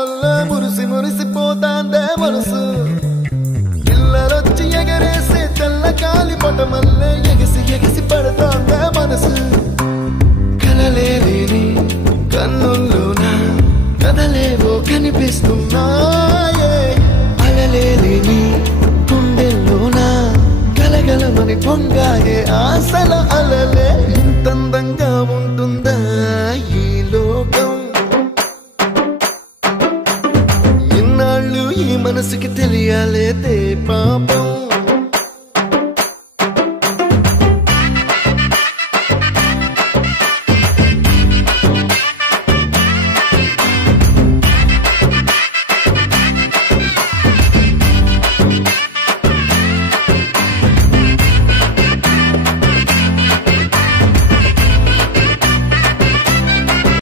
వల్ల మురిసి మురిసిపోతాందే మనసు పిల్లలొచ్చి ఎగరేసే తెల్ల కాలి పటమల్లే ఎగిసి ఎగిసి పడతాందే మనసు కలలే